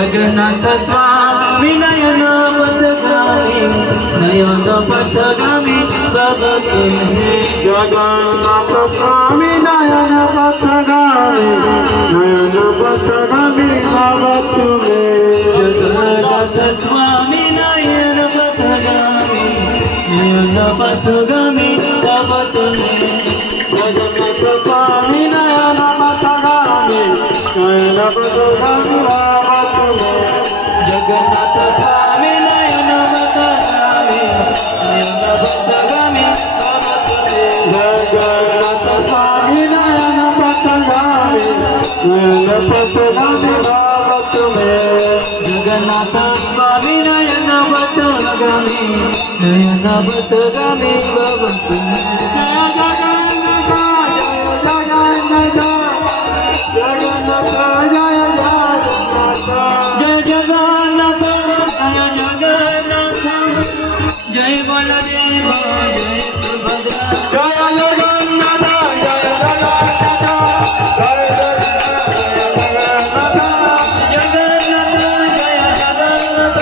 जगन्नाथ स्वामी नयन पथगामी नयन पथगामी बाबा तुम्हें जगन्नाथ स्वामी नयन पथगामी नयन पथगामी बाबा तुम्हें जगन्नाथ स्वामी नयन पथगामी नयन पथगामी बाबा तुम्हें जगन्नाथ स्वामी नयन पथगामी नयन पथगामी बाबा तुम्हें जगन्नाथ स्वामी नयन पथगामी नयन पथगामी बाबा तुम्हें जगन्नाथ स्वामी नयन पथगामी नयन पथगामी बाबा तुम्हें जगन्नाथ स्वामी नयन पथगामी नयन पथगामी बाबा तुम्हें